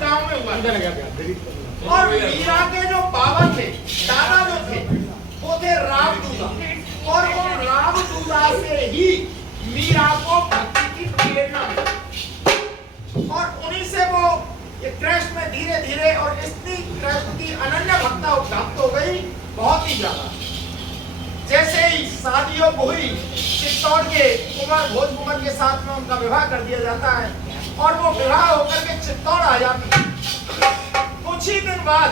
गांव में हुआ। और मीरा के जो बाबा थे, दादा जो थे, वो थे रामदूला, और वो रामदूला से ही मीरा को भक्ति की प्रेरणा मिली, और उन्हीं से वो ये कृष्ण में धीरे धीरे और इतनी कृष्ण की अनन्य भक्ता प्राप्त हो गई, बहुत ही ज्यादा। जैसे ही शादियों हुई, चित्तौड़ के कुंवर भोज कुंवर के साथ में उनका विवाह कर दिया जाता है, और वो विवाह होकर के चित्तौड़ आ जाती है। कुछ ही दिन बाद,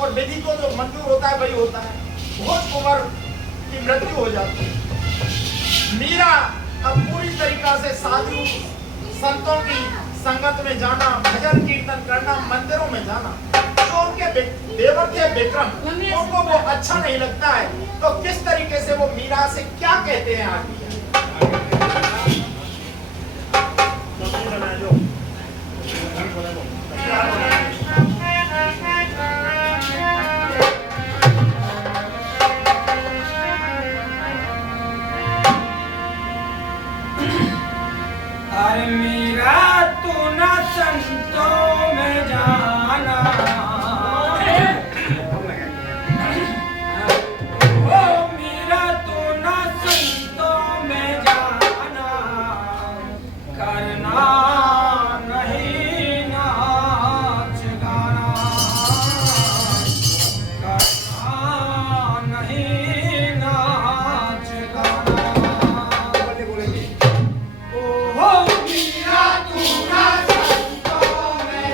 और विधि को जो मंजूर होता है वही होता है, भोज कुंवर की मृत्यु हो जाती है। मीरा अब पूरी तरीका से साधु संतों की संगत में जाना, भजन कीर्तन करना, मंदिरों में जाना, जो उनके देवर थे विक्रम, उनको वो अच्छा नहीं लगता है। तो किस तरीके से वो मीरा से क्या कहते हैं आगे? अरे मीरा तू ना संतों में जाना, ओ मीरा तू ना संतों में जाना, करना नहीं नाच गाना, करना नहीं नाच गाना। ओ मीरा तू ना संतों में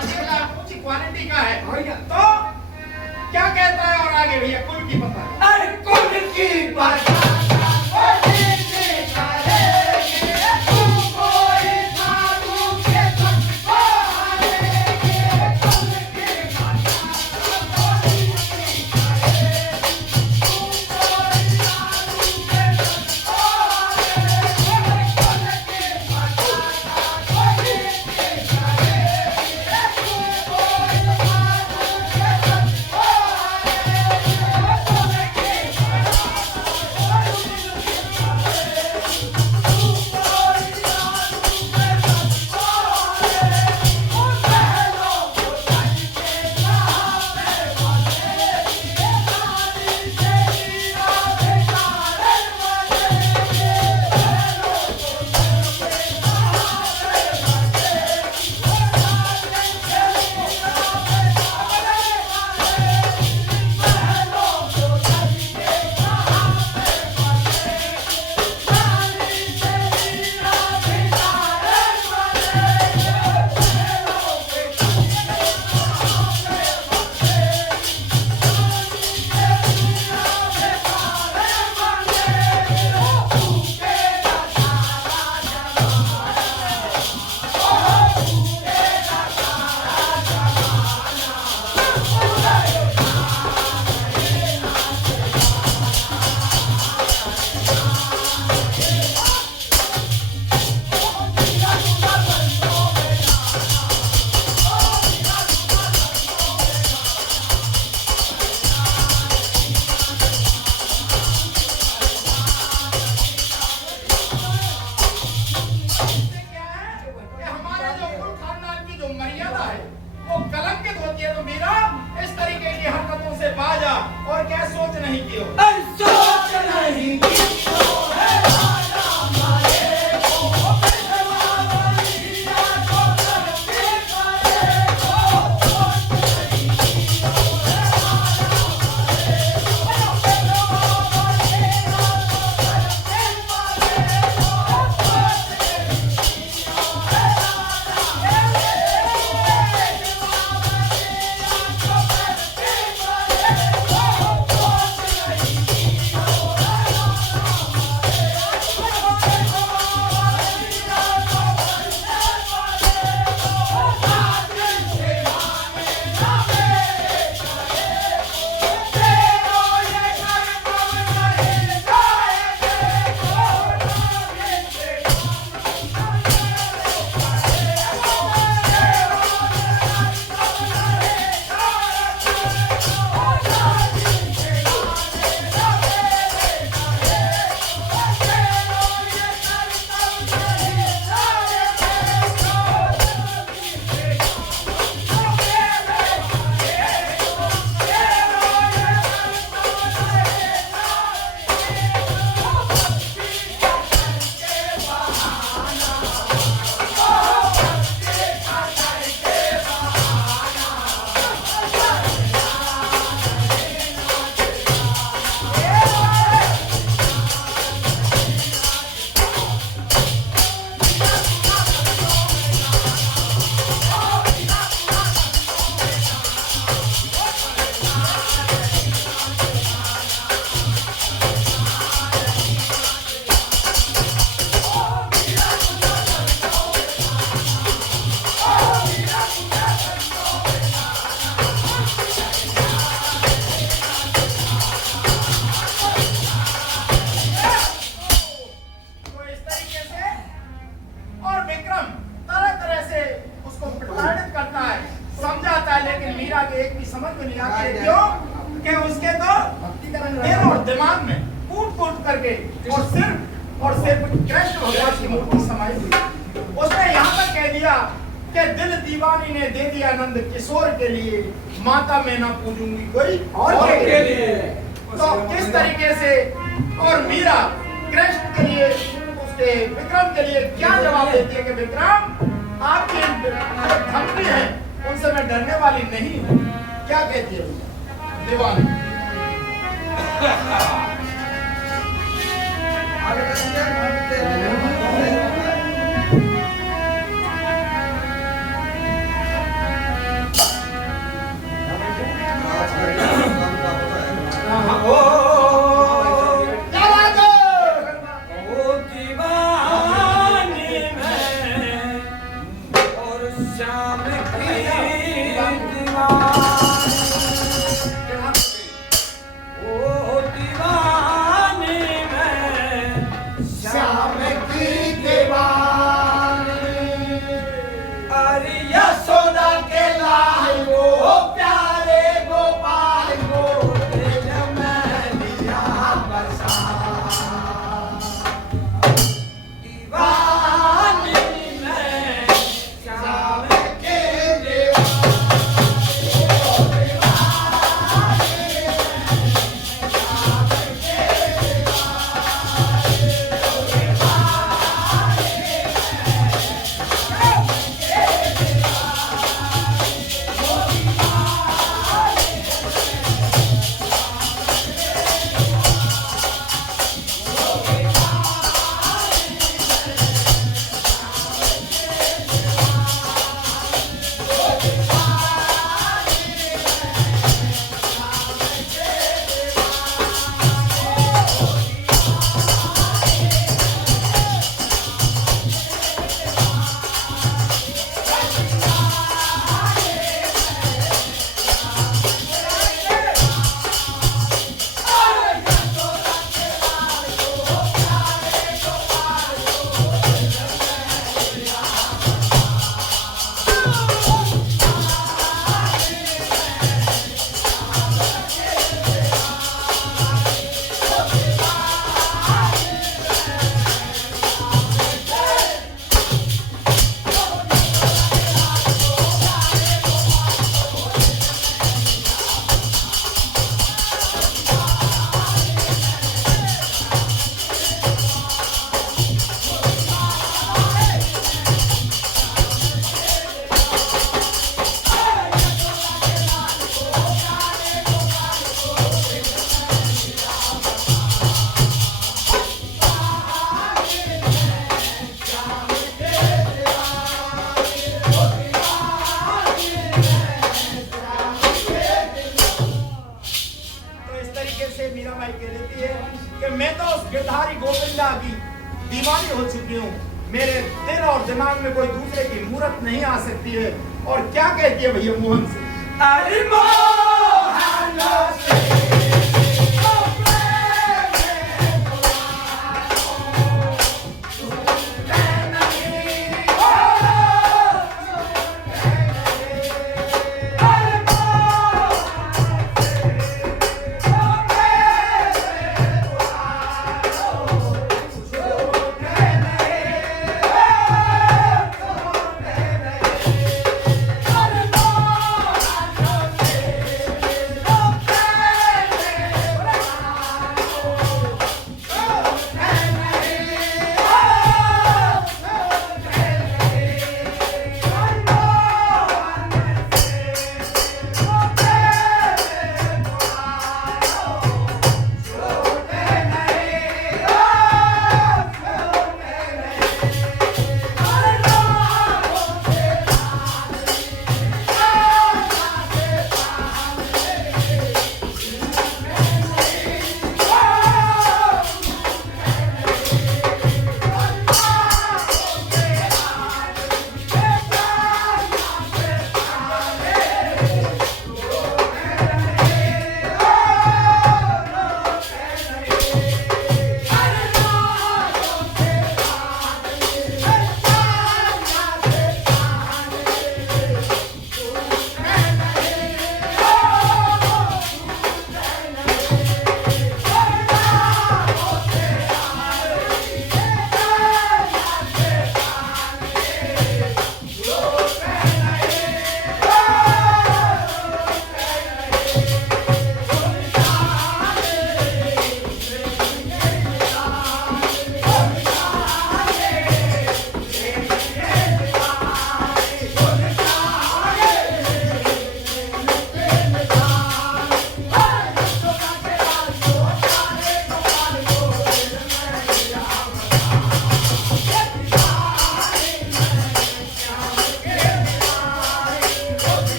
माशाल्लाह ऊंची क्वालिटी का है। तो क्या कहता है और आगे भैया कुल की पता है। अरे कुल की पता और क्या सोच नहीं की हो। सोच नहीं की एक भी समझ में नहीं आती है। क्यों? कि उसके तो दिल और दिमाग में कूट करके और सिर्फ कृष्ण भगवान की मूर्ति समाई हुई। उसने यहाँ तक कह दिया कि दिल दीवानी ने दे दिया नंद किशोर के लिए, माता मैं ना पूजूंगी कोई और के लिए। तो किस तरीके से और मीरा कृष्ण के लिए उसके विक्रम के लिए क्या जवाब देती है कि विक्रम आपके धमकी है उनसे मैं डरने वाली नहीं हूँ। क्या कहती है दीवानी? मेरे दिल और दिमाग में कोई दूसरे की मूर्त नहीं आ सकती है। और क्या कहती है भैया मोहन से? अरे मोहन से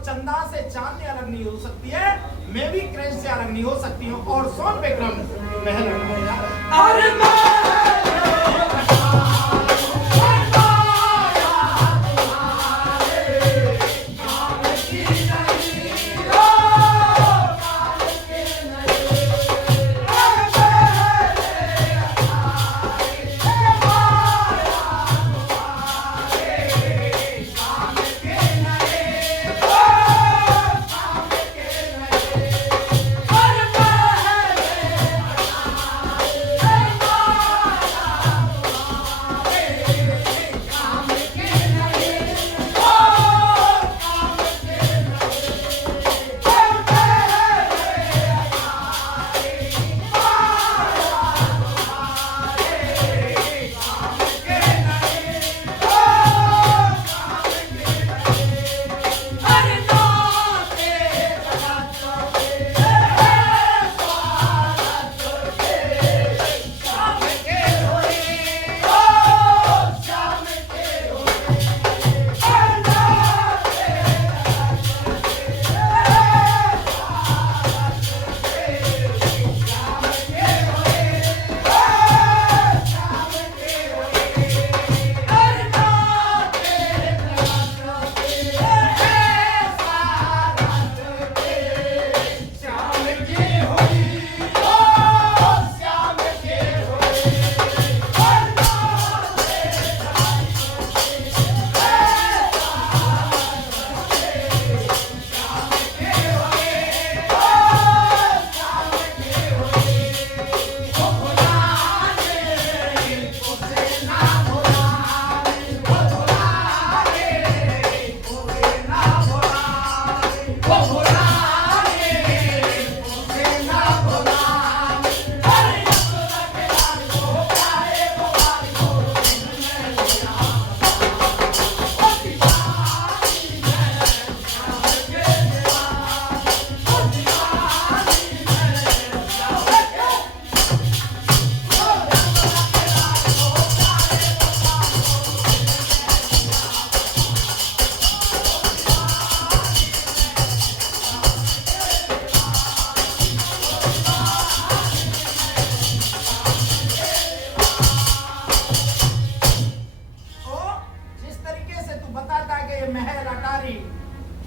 चंदा से चांदनी अलग नहीं हो सकती है, मैं भी कृष्ण से अलग नहीं हो सकती हूँ। और सोन विक्रम महल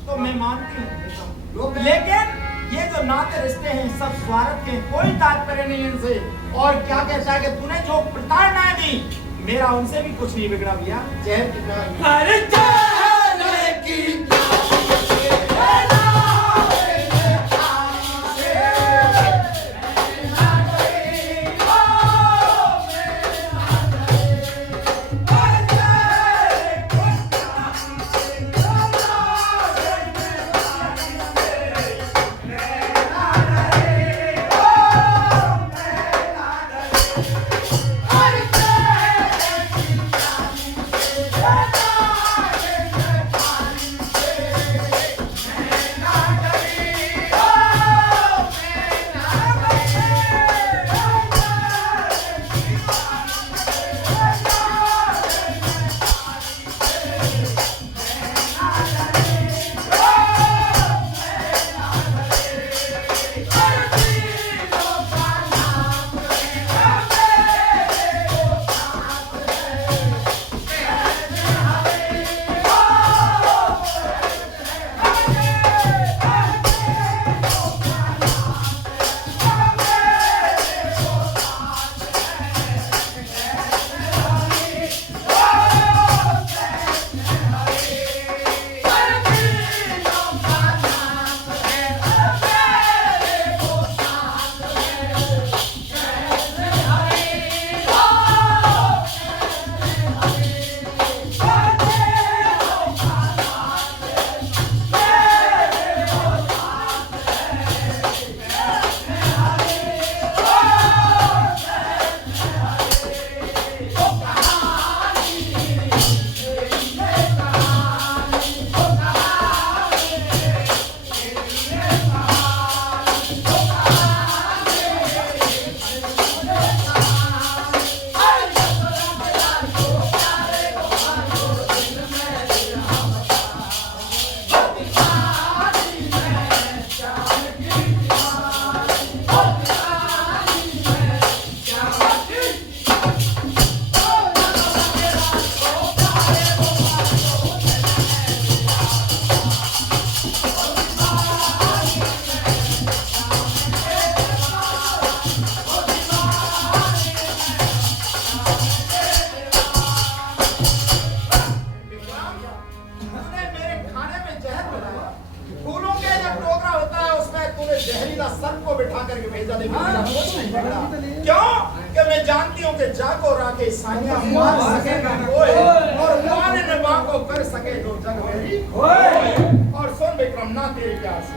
तो मैं मानती हूँ, लेकिन ये जो नाते रिश्ते हैं सब स्वार्थ के, कोई तात्पर्य नहीं इनसे। और क्या कहता है कि तूने जो प्रताड़नाएं दी, मेरा उनसे भी कुछ नहीं बिगड़ा भैया। जहर की तरह अरे जहर की जहरीला सर्प को बिठा करके भेजा, लेकिन मेरा कुछ नहीं बिगड़ा। क्यों? कि मैं जानती हूँ कि जाको राके सानिया मार सकेगा कोई, और मान ने बाको कर सके जो जग मेरी। और सुन विक्रम ना तेरे प्यार से